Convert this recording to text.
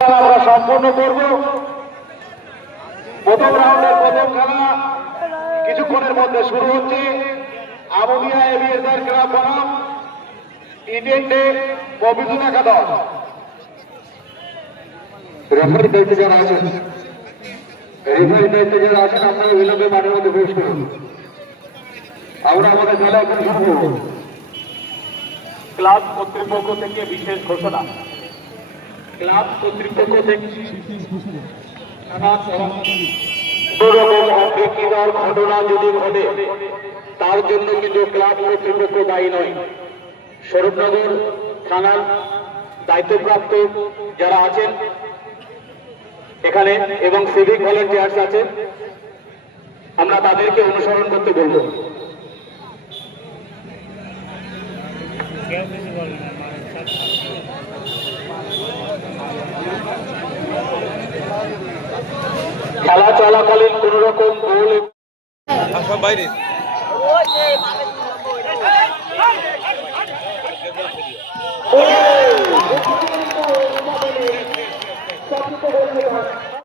আমরা সম্পূর্ণ করব। প্রথম রাউন্ডের প্রথম খেলা কিছুক্ষণের মধ্যে শুরু হচ্ছে। আমুনিয়া এভিয়েটার ক্লাব বনাম ইডেনডে পবিত্র দল। রেফারি দায়িত্বে যারা আছেন আপনারা বিলম্বে মাঠের মধ্যে প্রবেশ করুন। আমরা আমাদের খেলা এখন শুরু করব। ক্লাব কর্তৃপক্ষ থেকে বিশেষ ঘোষণা। ক্লাব কর্তৃপক্ষ থেকে ঘটনা যদি ঘটে তার জন্য কিন্তু ক্লাব কর্তৃপক্ষ দায়ী নয়। স্বরূপনগর থানার দায়িত্বপ্রাপ্ত যারা আছেন এখানে এবং সিভিক ভলেন্টিয়ার্স আছে, আমরা তাদেরকে অনুসরণ করতে বলবো। খেলা চলাকালীন কোন রকম গোল বাইরে Oh!